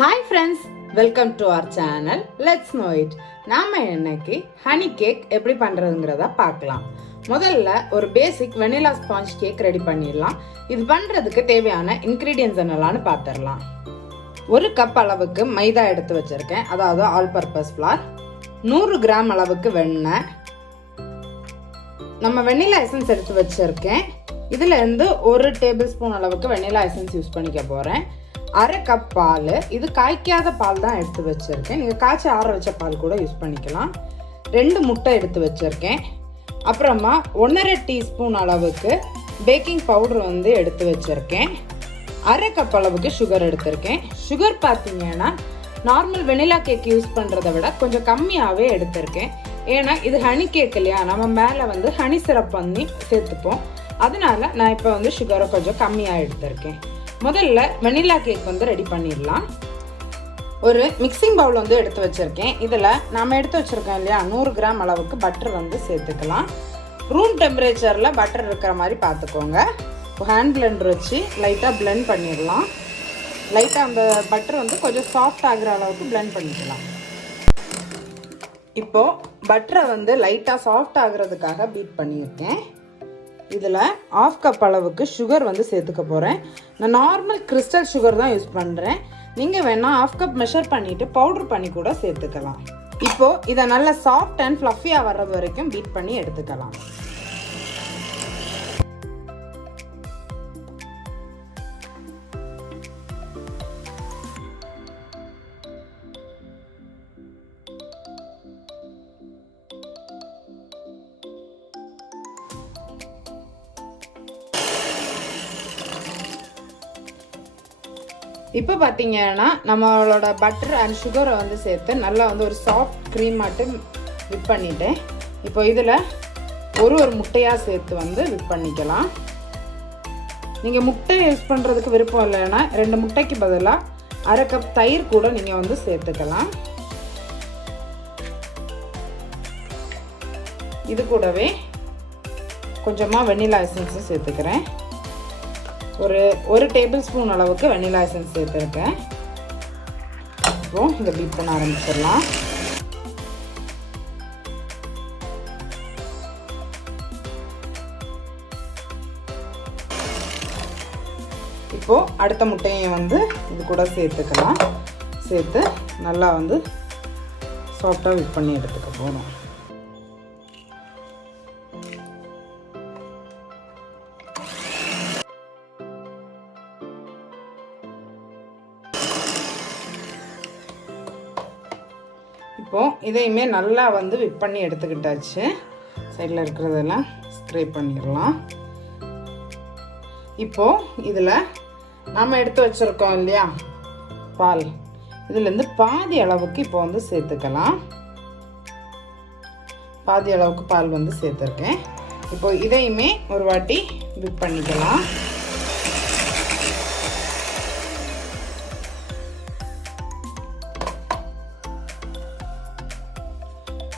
Hi friends, welcome to our channel. Let's know it. நாம இன்னைக்கு honey cake எப்படி பண்றதுங்கறத பார்க்கலாம். முதல்ல ஒரு பேசிக் வெனிலா ஸ்பாஞ்ச் கேக் ரெடி பண்ணிடலாம். இது பண்றதுக்கு தேவையான இன்கிரிடியன்ட்ஸ் என்னலாம்னு பார்த்திடலாம். ஒரு கப் அளவுக்கு மைதா எடுத்து வச்சிருக்கேன், அதாவது ஆல் பர்பஸ் ஃப்ளார். 100 கிராம் அளவுக்கு வெண்ணெய். நம்ம வெனிலா எசன்ஸ் எடுத்து வச்சிருக்கேன். இதுல இருந்து 1 டேபிள் ஸ்பூன் அளவுக்கு வெனிலா எசன்ஸ் யூஸ் பண்ணிக்க போறேன். அரை கப் பால், இது காய்க்காத பால் தான் எடுத்து வச்சிருக்கேன். நீங்கள் காய்ச்சி ஆற வச்ச பால் கூட யூஸ் பண்ணிக்கலாம். 2 முட்டை எடுத்து வச்சிருக்கேன். அப்புறமா 1.5 டீஸ்பூன் அளவுக்கு பேக்கிங் பவுடர் எடுத்து வச்சிருக்கேன். அரை கப் அளவுக்கு சுகர் எடுத்திருக்கேன். சுகர் பார்த்தீங்கன்னா நார்மல் வெனிலா கேக் யூஸ் பண்ணுறதை விட கொஞ்சம் கம்மியாகவே எடுத்திருக்கேன். ஏன்னா இது ஹனி கேக் இல்லையா, நம்ம மேலே ஹனி சிரப் பண்ணி சேர்த்துப்போம். அதனால நான் இப்போ சுகரை கொஞ்சம் கம்மியாக எடுத்திருக்கேன். முதல்ல வெனிலா கேக் ரெடி பண்ணிடலாம். ஒரு மிக்சிங் பவுல் எடுத்து வச்சிருக்கேன். இதில் நாம் எடுத்து வச்சிருக்கோம் இல்லையா 100 கிராம் அளவுக்கு பட்டர் சேர்த்துக்கலாம். ரூம் டெம்பரேச்சரில் பட்டர் இருக்கிற மாதிரி பார்த்துக்கோங்க. ஹேண்ட் பிளெண்டர் வச்சு லைட்டாக பிளெண்ட் பண்ணிடலாம். லைட்டாக அந்த பட்டர் கொஞ்சம் சாஃப்ட் ஆகிற அளவுக்கு பிளெண்ட் பண்ணிக்கலாம். இப்போது பட்டரை லைட்டாக சாஃப்ட் ஆகிறதுக்காக பீட் பண்ணியிருக்கேன். இதில் 1/2 கப் அளவுக்கு சுகர் சேர்த்துக்க போகிறேன். நான் நார்மல் கிறிஸ்டல் சுகர் தான் யூஸ் பண்ணுறேன். நீங்கள் வேணால் 1/2 கப் மெஷர் பண்ணிவிட்டு பவுடர் பண்ணி கூட சேர்த்துக்கலாம். இப்போது இதை நல்லா சாஃப்ட் அண்ட் ஃப்ளஃபியாக வர்றது வரைக்கும் பீட் பண்ணி எடுத்துக்கலாம். இப்போ பார்த்தீங்கன்னா நம்மளோட பட்டர் அண்ட் சுகரை சேர்த்து நல்லா ஒரு சாஃப்ட் க்ரீம் மட்டும் விப் பண்ணிட்டேன். இப்போ இதில் ஒரு முட்டையாக சேர்த்து விப் பண்ணிக்கலாம். நீங்கள் முட்டை யூஸ் பண்ணுறதுக்கு விருப்பம் இல்லைன்னா 2 முட்டைக்கு பதிலாக அரை கப் தயிர் கூட நீங்கள் சேர்த்துக்கலாம். இது கூடவே கொஞ்சமாக வெனிலா எசன்ஸும் சேர்த்துக்கிறேன். ஒரு டேபிள் ஸ்பூன் அளவுக்கு வெனிலா எசன்ஸ் சேர்த்துருக்கேன். இப்போ இதை பீட் பண்ண ஆரம்பிச்சிடலாம். இப்போ அடுத்த முட்டையை இது கூட சேர்த்துக்கலாம். சேர்த்து நல்லா சாஃப்டாக விப் பண்ணி எடுத்துக்க போகிறோம். இப்போ இதையுமே நல்லா விப் பண்ணி எடுத்துக்கிட்டாச்சு. சைடில் இருக்கிறதெல்லாம் ஸ்க்ரேப் பண்ணிடலாம். இப்போ இதில் நம்ம எடுத்து வச்சுருக்கோம் இல்லையா பால், இதுலேருந்து பாதி அளவுக்கு இப்போ சேர்த்துக்கலாம். பாதி அளவுக்கு பால் சேர்த்துருக்கேன். இப்போ இதையுமே ஒரு வாட்டி விப் பண்ணிக்கலாம்.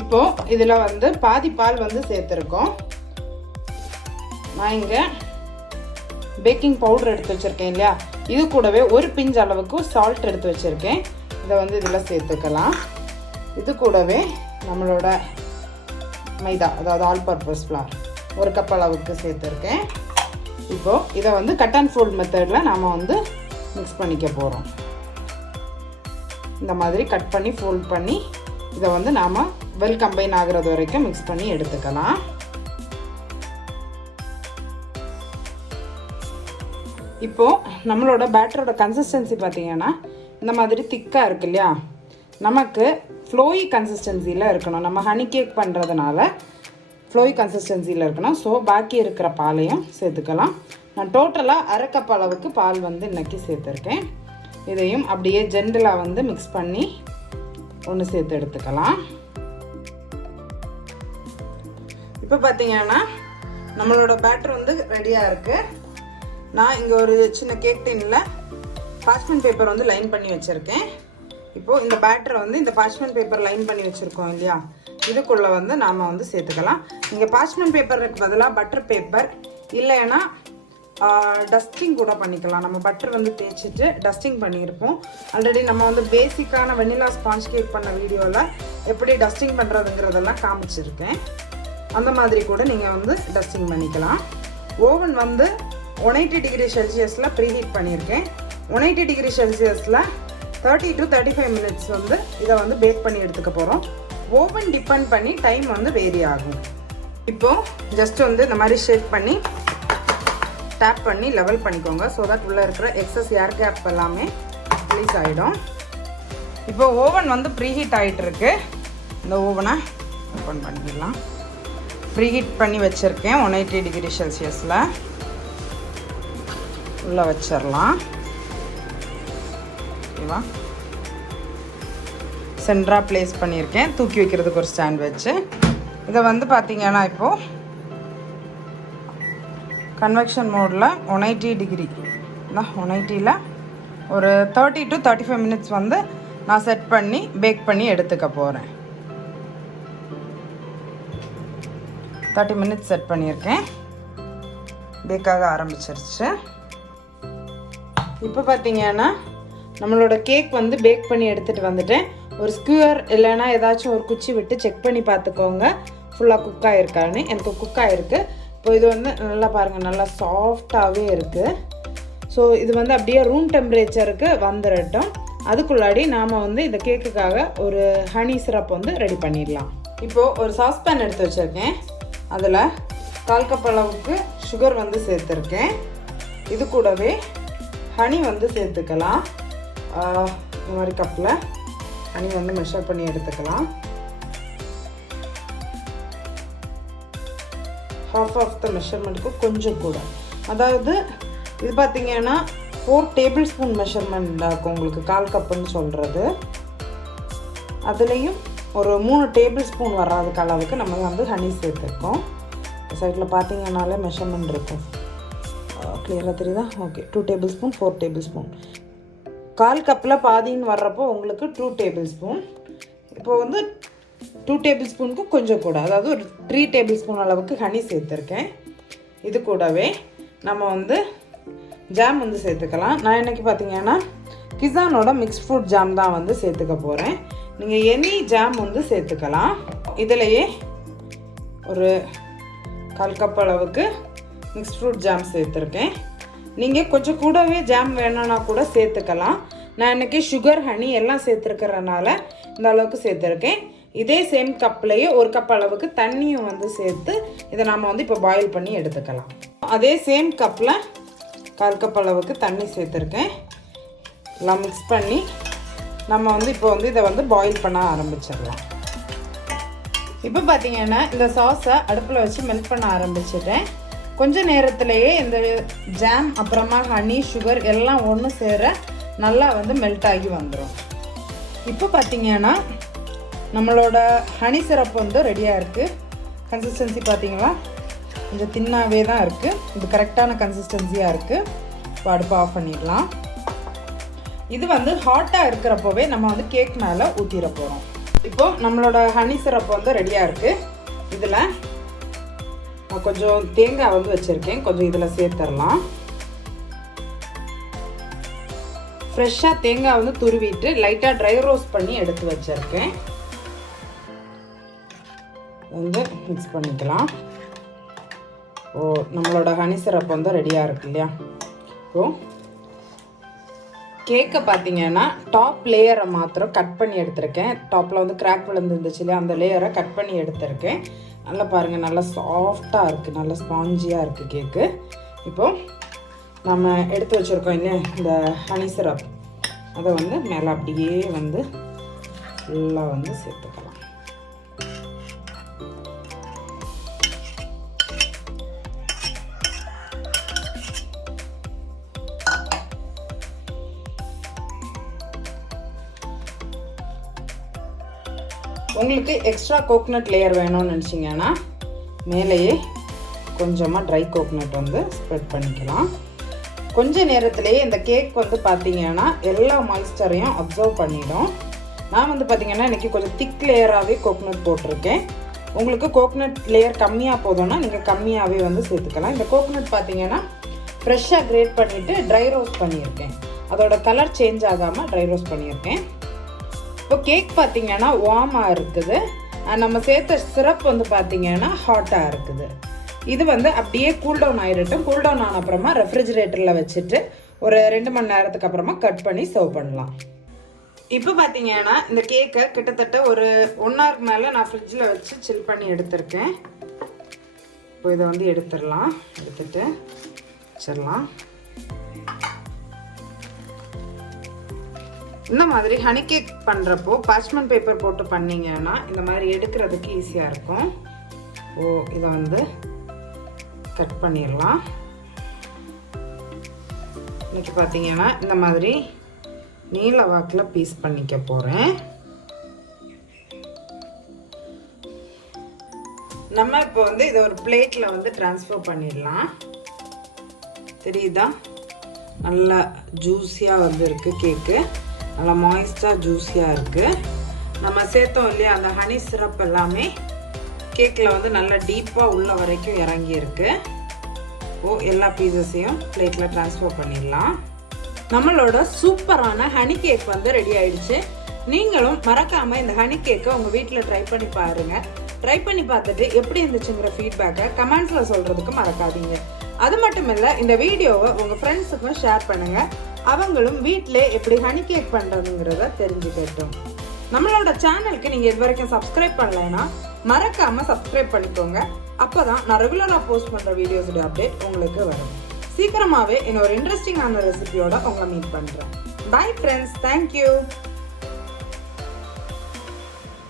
இப்போ இதில் பாதி பால் சேர்த்துருக்கோம். நான் இங்கே பேக்கிங் பவுடர் எடுத்து வச்சுருக்கேன் இல்லையா, இது கூடவே ஒரு பிஞ்ச் அளவுக்கு சால்ட் எடுத்து வச்சுருக்கேன். இதை இதில் சேர்த்துக்கலாம். இது கூடவே நம்மளோட மைதா, அதாவது ஆல் பர்பஸ் ஃப்ளார் 1 கப் அளவுக்கு சேர்த்துருக்கேன். இப்போது இதை கட் அண்ட் ஃபோல்ட் மெத்தடில் நாம் மிக்ஸ் பண்ணிக்க போகிறோம். இந்த மாதிரி கட் பண்ணி ஃபோல்ட் பண்ணி இதை நாம் வெல் கம்பைன் ஆகிறது வரைக்கும் மிக்ஸ் பண்ணி எடுத்துக்கலாம். இப்போது நம்மளோட பேட்டரோட கன்சிஸ்டன்சி பார்த்தீங்கன்னா இந்த மாதிரி திக்காக இருக்கு இல்லையா, நமக்கு ஃப்ளோயி கன்சிஸ்டன்சியில் இருக்கணும். நம்ம ஹனி கேக் பண்ணுறதுனால ஃப்ளோயி கன்சிஸ்டன்சியில் இருக்கணும். ஸோ பாக்கி இருக்கிற பாலையும் சேர்த்துக்கலாம். நான் டோட்டலாக அரை கப் அளவுக்கு பால் இன்றைக்கி சேர்த்துருக்கேன். இதையும் அப்படியே ஜென்டலாக மிக்ஸ் பண்ணி ஒன்று சேர்த்து எடுத்துக்கலாம். இப்போ பார்த்தீங்கன்னா நம்மளோட பேட்டர் ரெடியாக இருக்குது. நான் இங்கே ஒரு சின்ன கேக் டின்னில் பார்ச்மெண்ட் பேப்பர் லைன் பண்ணி வச்சுருக்கேன். இப்போது இந்த பேட்டரை இந்த பார்ச்மெண்ட் பேப்பர் லைன் பண்ணி வச்சுருக்கோம் இல்லையா, இதுக்குள்ளே நாம் சேர்த்துக்கலாம். நீங்கள் பார்ச்மெண்ட் பேப்பருக்கு பதிலாக பட்டர் பேப்பர் இல்லைன்னா டஸ்டிங் கூட பண்ணிக்கலாம். நம்ம பட்டர் வந்து தேய்ச்சிட்டு டஸ்டிங் பண்ணியிருப்போம். ஆல்ரெடி நம்ம வந்து பேசிக்கான வெண்ணிலா ஸ்பாஞ்ச் கேக் பண்ண வீடியோவில் எப்படி டஸ்டிங் பண்ணுறதுங்கிறதெல்லாம் காமிச்சிருக்கேன். அந்த மாதிரி கூட நீங்கள் வந்து டஸ்டிங் பண்ணிக்கலாம். ஓவன் வந்து 180 டிகிரி செல்சியஸில் ப்ரீஹீட் பண்ணியிருக்கேன். 180 டிகிரி செல்சியஸில் 30 to 35 மினிட்ஸ் வந்து இதை வந்து பேக் பண்ணி எடுத்துக்க போகிறோம். ஓவன் டிபெண்ட் பண்ணி டைம் வந்து வேரி ஆகும். இப்போது ஜஸ்ட் வந்து இந்த மாதிரி ஷேக் பண்ணி டேப் பண்ணி லெவல் பண்ணிக்கோங்க. ஸோ தட் உள்ளே இருக்கிற எக்ஸஸ் ஏர் கேப் எல்லாமே ரிலீஸ் ஆகிடும். இப்போ ஓவன் வந்து ப்ரீஹீட் ஆகிட்டு இருக்கு. இந்த ஓவனை ஓப்பன் பண்ணிடலாம். ப்ரீஹீட் பண்ணி வச்சுருக்கேன் 180 டிகிரி செல்சியஸில். உள்ளே வச்சிடலாம். ஓகேவா? சென்டராக ப்ளேஸ் பண்ணியிருக்கேன். தூக்கி வைக்கிறதுக்கு ஒரு ஸ்டாண்ட் வச்சு இதை வந்து பார்த்தீங்கன்னா இப்போது கன்வெக்ஷன் மோடில் 180 டிகிரி 180ல் ஒரு 30 to 35 மினிட்ஸ் வந்து நான் செட் பண்ணி பேக் பண்ணி எடுத்துக்க போகிறேன். 30 மினிட்ஸ் செட் பண்ணியிருக்கேன். பேக்காக ஆரம்பிச்சிருச்சு. இப்போ பார்த்தீங்கன்னா நம்மளோட கேக் வந்து பேக் பண்ணி எடுத்துகிட்டு வந்துட்டேன். ஒரு ஸ்க்யூர் இல்லைன்னா ஏதாச்சும் ஒரு குச்சி விட்டு செக் பண்ணி பார்த்துக்கோங்க ஃபுல்லாக குக் ஆகிருக்கான்னு. எனக்கு குக் ஆகிருக்கு. இப்போ இது வந்து நல்லா பாருங்கள், நல்லா சாஃப்டாகவே இருக்குது. ஸோ இது வந்து அப்படியே ரூம் டெம்பரேச்சருக்கு வந்துடட்டும். அதுக்குள்ளாடி நாம் வந்து இந்த கேக்குக்காக ஒரு ஹனி சிரப் வந்து ரெடி பண்ணிடலாம். இப்போது ஒரு சாஸ்பேன் எடுத்து வச்சுருக்கேன். அதில் 1/4 கப் அளவுக்கு சுகர் வந்து சேர்த்துருக்கேன். இது கூடவே ஹனி வந்து சேர்த்துக்கலாம். இந்த மாதிரி கப்பில் ஹனி வந்து மெஷர் பண்ணி எடுத்துக்கலாம். ஹாஃப் ஆஃப் த மெஷர்மெண்ட்டுக்கு கொஞ்சம் கூட, அதாவது இது பார்த்தீங்கன்னா 4 டேபிள் ஸ்பூன் மெஷர்மெண்ட் ஆகும் உங்களுக்கு 1/4 கப்புன்னு சொல்கிறது. அதுலேயும் ஒரு 3 டேபிள் ஸ்பூன் வராதுக்கு அளவுக்கு நம்ம வந்து ஹனி சேர்த்துருக்கோம். சைடில் பார்த்தீங்கன்னாலே மெஷர்மெண்ட் இருக்கும். கிளியராக தெரியுதா? Okay. 2 table spoon 4 table spoon 1/4 கப்பில் பாதின்னு வர்றப்போ உங்களுக்கு 2 டேபிள் ஸ்பூன். இப்போ வந்து 2 டேபிள் ஸ்பூனுக்கு கொஞ்சம் கூட, அதாவது ஒரு 3 டேபிள் ஸ்பூன் அளவுக்கு ஹனி சேர்த்துருக்கேன். இது கூடவே நம்ம வந்து ஜாம் வந்து சேர்த்துக்கலாம். நான் இன்றைக்கி பார்த்தீங்கன்னா கிசானோட மிக்ஸ் ஃப்ரூட் ஜாம் தான் வந்து சேர்த்துக்க போகிறேன். நீங்கள் எனி ஜாம் வந்து சேர்த்துக்கலாம். இதிலையே ஒரு 1/4 கப் அளவுக்கு மிக்ஸ் ஃப்ரூட் ஜாம் சேர்த்துருக்கேன். நீங்கள் கொஞ்சம் கூடவே ஜாம் வேணும்னா கூட சேர்த்துக்கலாம். நான் இன்றைக்கி சுகர் ஹனி எல்லாம் சேர்த்துருக்கிறனால இந்த அளவுக்கு சேர்த்துருக்கேன். இதே சேம் கப்லேயே 1 கப் அளவுக்கு தண்ணியும் வந்து சேர்த்து இதை நம்ம வந்து இப்போ பாயில் பண்ணி எடுத்துக்கலாம். அதே சேம் கப்பில் 1/4 கப் அளவுக்கு தண்ணி சேர்த்துருக்கேன். எல்லாம் மிக்ஸ் பண்ணி நம்ம வந்து இப்போ வந்து இதை வந்து பாயில் பண்ண ஆரம்பிச்சிடலாம். இப்போ பார்த்தீங்கன்னா இந்த சாஸை அடுப்பில் வச்சு மெல்ட் பண்ண ஆரம்பிச்சிட்டேன். கொஞ்சம் நேரத்திலேயே இந்த ஜாம் அப்புறமா ஹனி சுகர் எல்லாம் ஒன்று சேர நல்லா வந்து மெல்ட் ஆகி வந்துடும். இப்போ பார்த்தீங்கன்னா நம்மளோட ஹனி சிரப் வந்து ரெடியாக இருக்குது. கன்சிஸ்டன்சி பார்த்தீங்களா, கொஞ்சம் தின்னாகவே தான் இருக்குது. இது கரெக்டான கன்சிஸ்டன்சியாக இருக்குது. இப்போ அடுப்பை ஆஃப் பண்ணிடலாம். இது வந்து ஹாட்டாக இருக்கிறப்போவே நம்ம வந்து கேக் மேலே ஊற்றிட போகிறோம். இப்போது நம்மளோட ஹனி சிரப் வந்து ரெடியாக இருக்குது. இதில் நான் கொஞ்சம் தேங்காய் வந்து வச்சுருக்கேன். கொஞ்சம் இதில் சேர்த்துடலாம். ஃப்ரெஷ்ஷாக தேங்காய் வந்து துருவிட்டு லைட்டாக ட்ரை ரோஸ்ட் பண்ணி எடுத்து வச்சுருக்கேன். வந்து மிக்ஸ் பண்ணிக்கலாம். நம்மளோட ஹனி சிரப் வந்து ரெடியாக இருக்கு இல்லையா? கேக்கை பார்த்தீங்கன்னா டாப் லேயரை மாத்திரம் கட் பண்ணி எடுத்திருக்கேன். டாப்பில் வந்து கிராக் விழுந்துருந்துச்சு இல்லையா, அந்த லேயரை கட் பண்ணி எடுத்திருக்கேன். நல்லா பாருங்கள், நல்லா சாஃப்டாக இருக்குது, நல்லா ஸ்பாஞ்சியாக இருக்குது கேக்கு. இப்போது நம்ம எடுத்து வச்சுருக்கோம் இல்லையா இந்த ஹனி சிரப், அதை வந்து மேலே அப்படியே வந்து ஃபுல்லாக வந்து சேர்த்துக்கலாம். உங்களுக்கு எக்ஸ்ட்ரா கோகனட் லேயர் வேணும்னு நினச்சிங்கன்னா மேலேயே கொஞ்சமாக ட்ரை கோகனட் வந்து ஸ்ப்ரெட் பண்ணிக்கலாம். கொஞ்ச நேரத்திலேயே இந்த கேக் வந்து பார்த்தீங்கன்னா எல்லா மாய்ஸ்சரையும் அப்சர்வ் பண்ணிடும். நான் வந்து பார்த்தீங்கன்னா இன்றைக்கி கொஞ்சம் திக் லேயராகவே கோகனட் போட்டிருக்கேன். உங்களுக்கு கோகனட் லேயர் கம்மியாக போதும்னா நீங்கள் கம்மியாகவே வந்து சேர்த்துக்கலாம். இந்த கோகனட் பார்த்தீங்கன்னா ஃப்ரெஷ்ஷாக கிரேட் பண்ணிவிட்டு ட்ரை ரோஸ்ட் பண்ணியிருக்கேன். அதோட கலர் சேஞ்ச் ஆகாமல் ட்ரை ரோஸ்ட் பண்ணியிருக்கேன். இப்போ கேக் பார்த்தீங்கன்னா வார்மாக இருக்குது. நம்ம சேர்த்த சிரப் வந்து பார்த்தீங்கன்னா ஹாட்டாக இருக்குது. இது வந்து அப்படியே கூல்டவுன் ஆகிடட்டும். கூல்டவுன் ஆன அப்புறமா ரெஃப்ரிஜிரேட்டரில் வச்சுட்டு ஒரு 2 மணி நேரத்துக்கு அப்புறமா கட் பண்ணி சர்வ் பண்ணலாம். இப்போ பார்த்தீங்கன்னா இந்த கேக்கை கிட்டத்தட்ட ஒரு 1 ஹவருக்கு மேலே நான் ஃப்ரிட்ஜில் வச்சு சில் பண்ணி எடுத்திருக்கேன். இப்போ இதை வந்து எடுத்துடலாம். எடுத்துட்டு வச்சிடலாம். இந்த மாதிரி ஹனி கேக் பண்ணுறப்போ பார்ச்மெண்ட் பேப்பர் போட்டு பண்ணிங்கன்னா இந்த மாதிரி எடுக்கிறதுக்கு ஈஸியாக இருக்கும். இதை வந்து கட் பண்ணிடலாம். இன்னைக்கு பார்த்தீங்கன்னா இந்த மாதிரி நீல வாக்கில் பீஸ் பண்ணிக்க போகிறேன். நம்ம இப்போ வந்து இதை ஒரு பிளேட்டில் வந்து ட்ரான்ஸ்ஃபர் பண்ணிடலாம். தெரியுதா? நல்லா ஜூஸியாக வந்து இருக்குது கேக்கு. நல்லா மாய்ஸ்டாக ஜூஸியாக இருக்குது. நம்ம சேர்த்தோம் இல்லையா அந்த ஹனி சிரப் எல்லாமே கேக்கில் வந்து நல்லா டீப்பாக உள்ள வரைக்கும் இறங்கி இருக்கு. எல்லா பீசஸையும் பிளேட்டில் ட்ரான்ஸ்ஃபர் பண்ணிடலாம். நம்மளோட சூப்பரான ஹனி கேக் வந்து ரெடி ஆயிடுச்சு. நீங்களும் மறக்காமல் இந்த ஹனி கேக்கை உங்கள் வீட்டில் ட்ரை பண்ணி பாருங்கள். ட்ரை பண்ணி பார்த்துட்டு எப்படி இருந்துச்சுங்கிற ஃபீட்பேக்கை கமெண்ட்ஸில் சொல்கிறதுக்கு மறக்காதீங்க. அது மட்டும் இல்லை, இந்த வீடியோவை உங்கள் ஃப்ரெண்ட்ஸுக்கும் ஷேர் பண்ணுங்கள். அவங்களும் வீட்டிலே எப்படி ஹனி கேக் பண்ணுறதுங்கிறத தெரிஞ்சுக்கட்டும். நம்மளோட சேனலுக்கு நீங்கள் இது வரைக்கும் சப்ஸ்கிரைப் பண்ணலைன்னா மறக்காமல் சப்ஸ்கிரைப் பண்ணிக்கோங்க. அப்போ தான் நான் ரெகுலராக போஸ்ட் பண்ணுற வீடியோஸோட அப்டேட் உங்களுக்கு வரும். சீக்கிரமாகவே இன்னொரு இன்ட்ரெஸ்டிங்கான ரெசிபியோட உங்களை மீட் பண்ணுறேன். Bye friends, thank you.